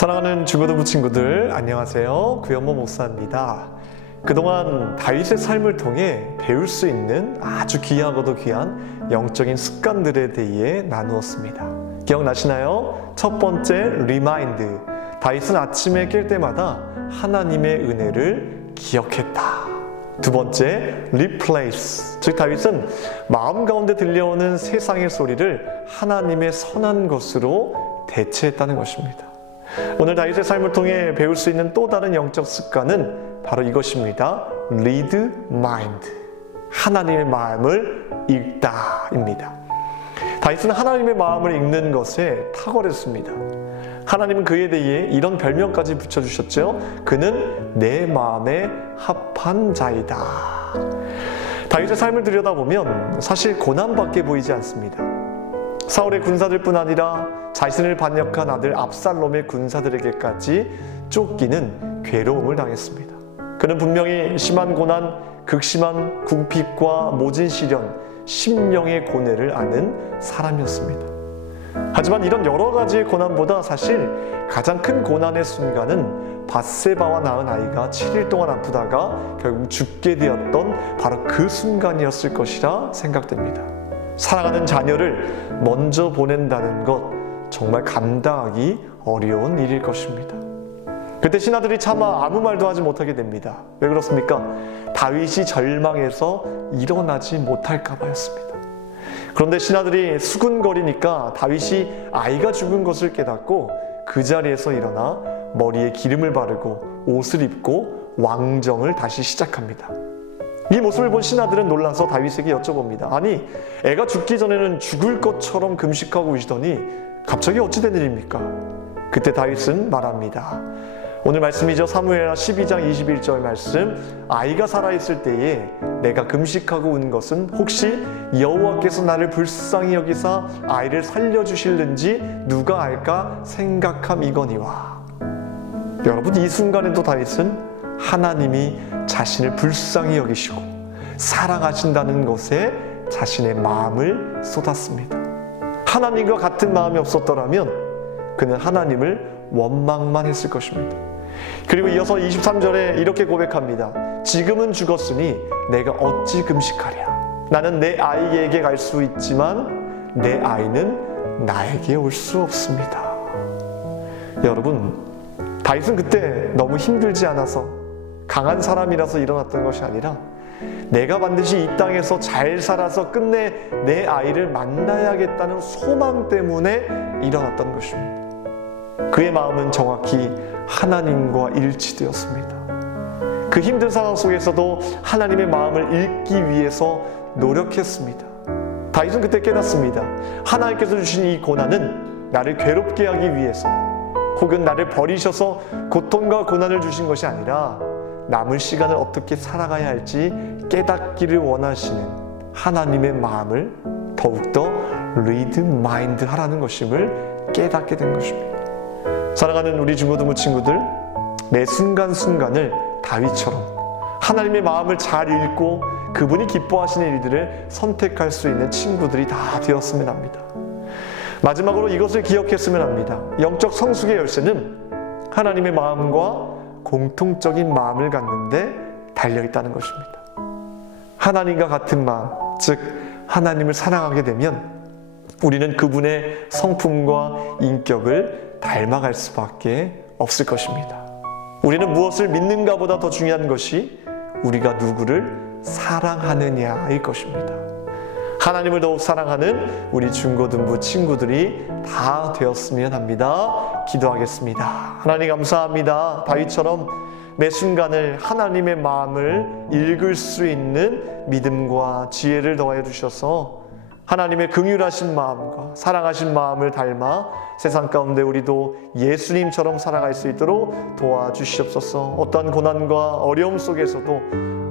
사랑하는 주거도부 친구들 안녕하세요 구현모 목사입니다 그동안 다윗의 삶을 통해 배울 수 있는 아주 귀하고도 귀한 영적인 습관들에 대해 나누었습니다 기억나시나요? 첫 번째 리마인드 다윗은 아침에 깰 때마다 하나님의 은혜를 기억했다 두 번째, replace. 즉, 다윗은 마음 가운데 들려오는 세상의 소리를 하나님의 선한 것으로 대체했다는 것입니다. 오늘 다윗의 삶을 통해 배울 수 있는 또 다른 영적 습관은 바로 이것입니다. read mind. 하나님의 마음을 읽다입니다. 다윗은 하나님의 마음을 읽는 것에 탁월했습니다. 하나님은 그에 대해 이런 별명까지 붙여주셨죠. 그는 내 마음에 합한 자이다. 다윗의 삶을 들여다보면 사실 고난밖에 보이지 않습니다. 사울의 군사들뿐 아니라 자신을 반역한 아들 압살롬의 군사들에게까지 쫓기는 괴로움을 당했습니다. 그는 분명히 심한 고난, 극심한 궁핍과 모진 시련, 심령의 고뇌를 아는 사람이었습니다. 하지만 이런 여러 가지의 고난보다 사실 가장 큰 고난의 순간은 바세바와 낳은 아이가 7일 동안 아프다가 결국 죽게 되었던 바로 그 순간이었을 것이라 생각됩니다. 사랑하는 자녀를 먼저 보낸다는 것 정말 감당하기 어려운 일일 것입니다. 그때 신하들이 차마 아무 말도 하지 못하게 됩니다. 왜 그렇습니까? 다윗이 절망해서 일어나지 못할까 봐였습니다. 그런데 신하들이 수군거리니까 다윗이 아이가 죽은 것을 깨닫고 그 자리에서 일어나 머리에 기름을 바르고 옷을 입고 왕정을 다시 시작합니다. 이 모습을 본 신하들은 놀라서 다윗에게 여쭤봅니다. 아니, 애가 죽기 전에는 죽을 것처럼 금식하고 오시더니 갑자기 어찌 된 일입니까? 그때 다윗은 말합니다. 오늘 말씀이죠. 사무엘하 12장 21절 말씀. 아이가 살아있을 때에 내가 금식하고 운 것은 혹시 여호와께서 나를 불쌍히 여기사 아이를 살려주실는지 누가 알까 생각함 이거니와. 여러분 이 순간에도 다윗은 하나님이 자신을 불쌍히 여기시고 사랑하신다는 것에 자신의 마음을 쏟았습니다. 하나님과 같은 마음이 없었더라면 그는 하나님을 원망만 했을 것입니다. 그리고 이어서 23절에 이렇게 고백합니다. 지금은 죽었으니 내가 어찌 금식하랴. 나는 내 아이에게 갈 수 있지만 내 아이는 나에게 올 수 없습니다. 여러분, 다윗은 그때 너무 힘들지 않아서 강한 사람이라서 일어났던 것이 아니라 내가 반드시 이 땅에서 잘 살아서 끝내 내 아이를 만나야겠다는 소망 때문에 일어났던 것입니다. 그의 마음은 정확히 하나님과 일치되었습니다. 그 힘든 상황 속에서도 하나님의 마음을 읽기 위해서 노력했습니다. 다윗은 그때 깨닫습니다. 하나님께서 주신 이 고난은 나를 괴롭게 하기 위해서 혹은 나를 버리셔서 고통과 고난을 주신 것이 아니라 남은 시간을 어떻게 살아가야 할지 깨닫기를 원하시는 하나님의 마음을 더욱더 리드 마인드 하라는 것임을 깨닫게 된 것입니다. 사랑하는 우리 중고등부 친구들, 매 순간순간을 다윗처럼 하나님의 마음을 잘 읽고 그분이 기뻐하시는 일들을 선택할 수 있는 친구들이 다 되었으면 합니다. 마지막으로 이것을 기억했으면 합니다. 영적 성숙의 열쇠는 하나님의 마음과 공통적인 마음을 갖는데 달려 있다는 것입니다. 하나님과 같은 마음, 즉 하나님을 사랑하게 되면 우리는 그분의 성품과 인격을 닮아갈 수밖에 없을 것입니다. 우리는 무엇을 믿는가보다 더 중요한 것이 우리가 누구를 사랑하느냐일 것입니다. 하나님을 더욱 사랑하는 우리 중고등부 친구들이 다 되었으면 합니다. 기도하겠습니다. 하나님 감사합니다. 다윗처럼 매 순간을 하나님의 마음을 읽을 수 있는 믿음과 지혜를 더하여 주셔서 하나님의 긍휼하신 마음과 사랑하신 마음을 닮아 세상 가운데 우리도 예수님처럼 살아갈 수 있도록 도와주시옵소서. 어떠한 고난과 어려움 속에서도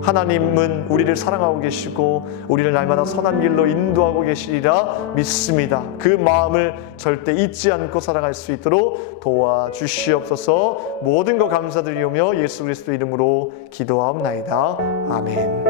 하나님은 우리를 사랑하고 계시고 우리를 날마다 선한 길로 인도하고 계시리라 믿습니다. 그 마음을 절대 잊지 않고 살아갈 수 있도록 도와주시옵소서. 모든 것 감사드리오며 예수 그리스도 이름으로 기도하옵나이다. 아멘.